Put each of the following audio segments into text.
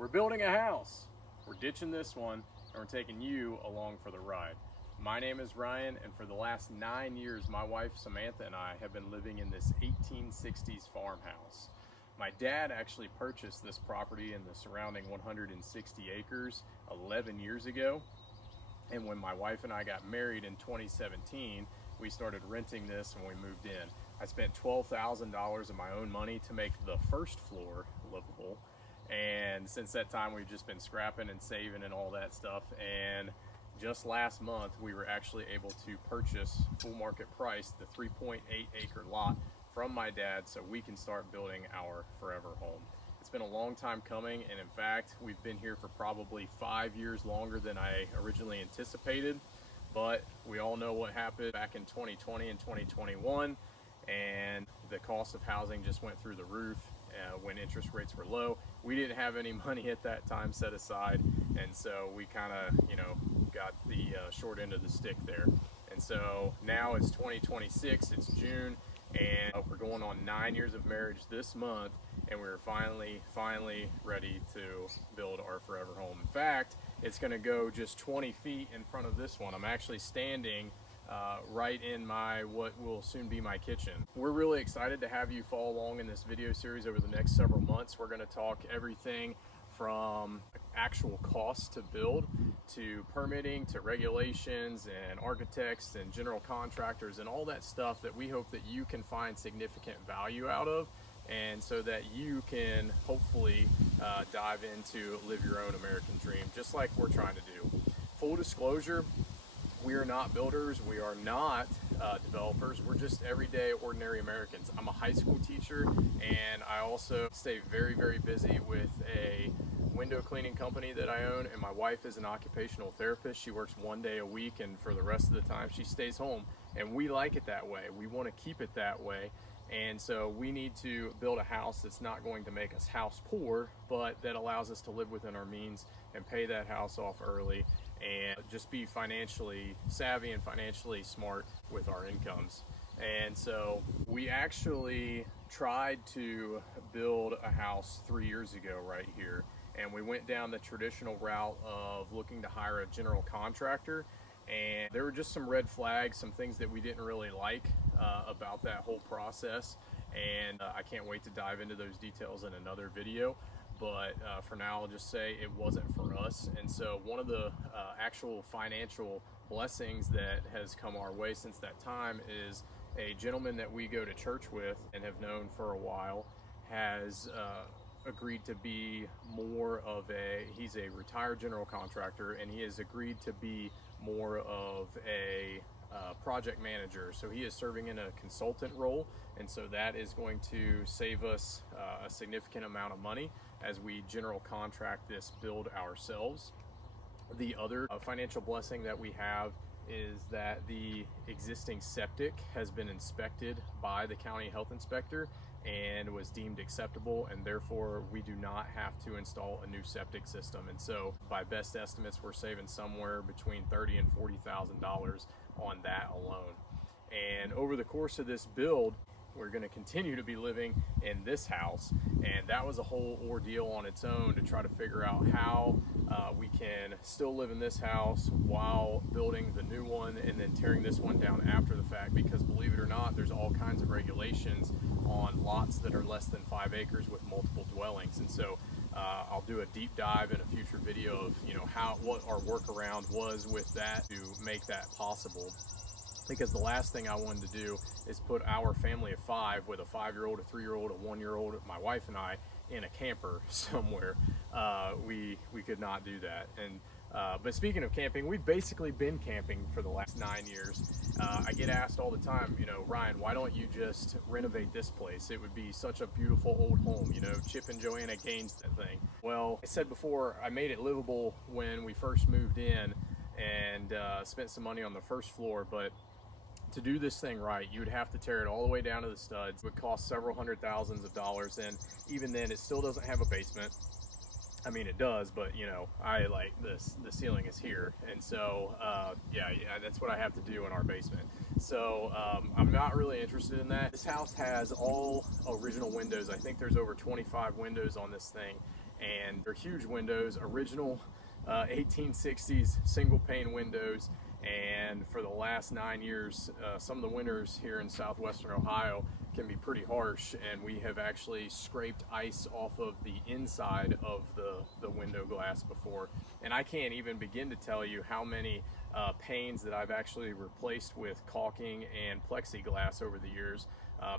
We're building a house. We're ditching this one and we're taking you along for the ride. My name is Ryan, and for the last 9 years, my wife Samantha and I have been living in this 1860s farmhouse. My dad actually purchased this property and the surrounding 160 acres 11 years ago. And when my wife and I got married in 2017, we started renting this and we moved in. I spent $12,000 of my own money to make the first floor livable. And since that time, we've just been scrapping and saving and all that stuff. And just last month, we were actually able to purchase full market price the 3.8 acre lot from my dad so we can start building our forever home. It's been a long time coming, and in fact, we've been here for probably 5 years longer than I originally anticipated. But we all know what happened back in 2020 and 2021, and the cost of housing just went through the roof. When interest rates were low, we didn't have any money at that time set aside, and so we kind of got the short end of the stick there. And so now it's 2026, it's June, and we're going on 9 years of marriage this month, and we're finally ready to build our forever home. In fact, it's going to go just 20 feet in front of this one. I'm actually standing right in what will soon be my kitchen. We're really excited to have you follow along in this video series over the next several months. We're going to talk everything from actual costs to build, to permitting, to regulations and architects and general contractors and all that stuff that we hope that you can find significant value out of, and so that you can hopefully dive into live your own American dream, just like we're trying to do. Full disclosure, we are not builders, we are not developers, we're just everyday ordinary Americans. I'm a high school teacher, and I also stay very busy with a window cleaning company that I own, and my wife is an occupational therapist. She works 1 day a week, and for the rest of the time she stays home, and we like it that way. We want to keep it that way, and so we need to build a house that's not going to make us house poor, but that allows us to live within our means and pay that house off early and just be financially savvy and financially smart with our incomes. And so we actually tried to build a house 3 years ago right here, and we went down the traditional route of looking to hire a general contractor, and there were just some red flags, some things that we didn't really like about that whole process, and I can't wait to dive into those details in another video. But for now, I'll just say it wasn't for us. And so one of the actual financial blessings that has come our way since that time is a gentleman that we go to church with and have known for a while has agreed to be more of he's a retired general contractor, and he has agreed to be more of a project manager. So he is serving in a consultant role, and so that is going to save us a significant amount of money as we general contract this build ourselves. The other financial blessing that we have is that the existing septic has been inspected by the county health inspector and was deemed acceptable, and therefore we do not have to install a new septic system. And so by best estimates, we're saving somewhere between $30,000 and $40,000 on that alone. And over the course of this build, we're going to continue to be living in this house, and that was a whole ordeal on its own to try to figure out how we can still live in this house while building the new one and then tearing this one down after the fact, because believe it or not, there's all kinds of regulations on lots that are less than 5 acres with multiple dwellings. And so I'll do a deep dive in a future video of what our workaround was with that to make that possible. Because the last thing I wanted to do is put our family of 5 with a 5-year-old, a 3-year-old, a 1-year-old, my wife and I, in a camper somewhere. We could not do that. And but speaking of camping, we've basically been camping for the last 9 years. I get asked all the time, Ryan, why don't you just renovate this place? It would be such a beautiful old home, Chip and Joanna Gaines, that thing. Well, I said before, I made it livable when we first moved in and spent some money on the first floor, but to do this thing right, you would have to tear it all the way down to the studs. It would cost several hundred thousands of dollars, and even then, it still doesn't have a basement. I mean, it does, but I like this. The ceiling is here, and so yeah, that's what I have to do in our basement. So I'm not really interested in that. This house has all original windows. I think there's over 25 windows on this thing, and they're huge windows, original 1860s single pane windows. And for the last 9 years, some of the winters here in southwestern Ohio can be pretty harsh, and we have actually scraped ice off of the inside of the window glass before. And I can't even begin to tell you how many panes that I've actually replaced with caulking and plexiglass over the years,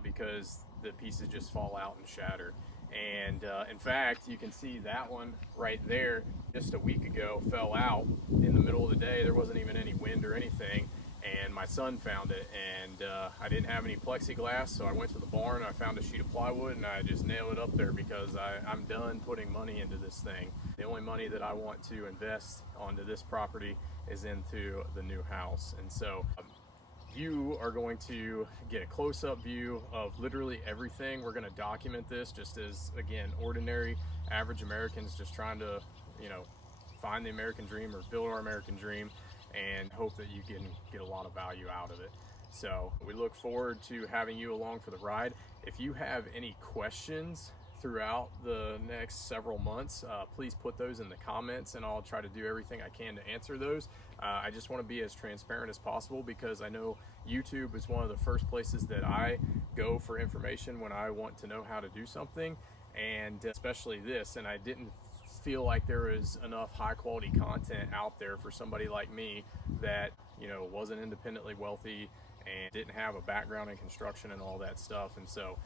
because the pieces just fall out and shatter. And in fact, you can see that one right there just a week ago fell out in the middle of the day. There wasn't even any wind or anything, and my son found it, and I didn't have any plexiglass, so I went to the barn, I found a sheet of plywood, and I just nailed it up there because I'm done putting money into this thing. The only money that I want to invest onto this property is into the new house. And so you are going to get a close-up view of literally everything. We're going to document this just as, again, ordinary average Americans just trying to, find the American dream or build our American dream, and hope that you can get a lot of value out of it. So we look forward to having you along for the ride. If you have any questions throughout the next several months, please put those in the comments, and I'll try to do everything I can to answer those. I just want to be as transparent as possible, because I know YouTube is one of the first places that I go for information when I want to know how to do something, and especially this. And I didn't feel like there was enough high quality content out there for somebody like me that wasn't independently wealthy and didn't have a background in construction and all that stuff. And so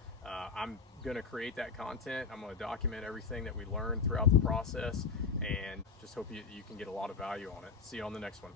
I'm going to create that content. I'm going to document everything that we learned throughout the process, and just hope you can get a lot of value on it. See you on the next one.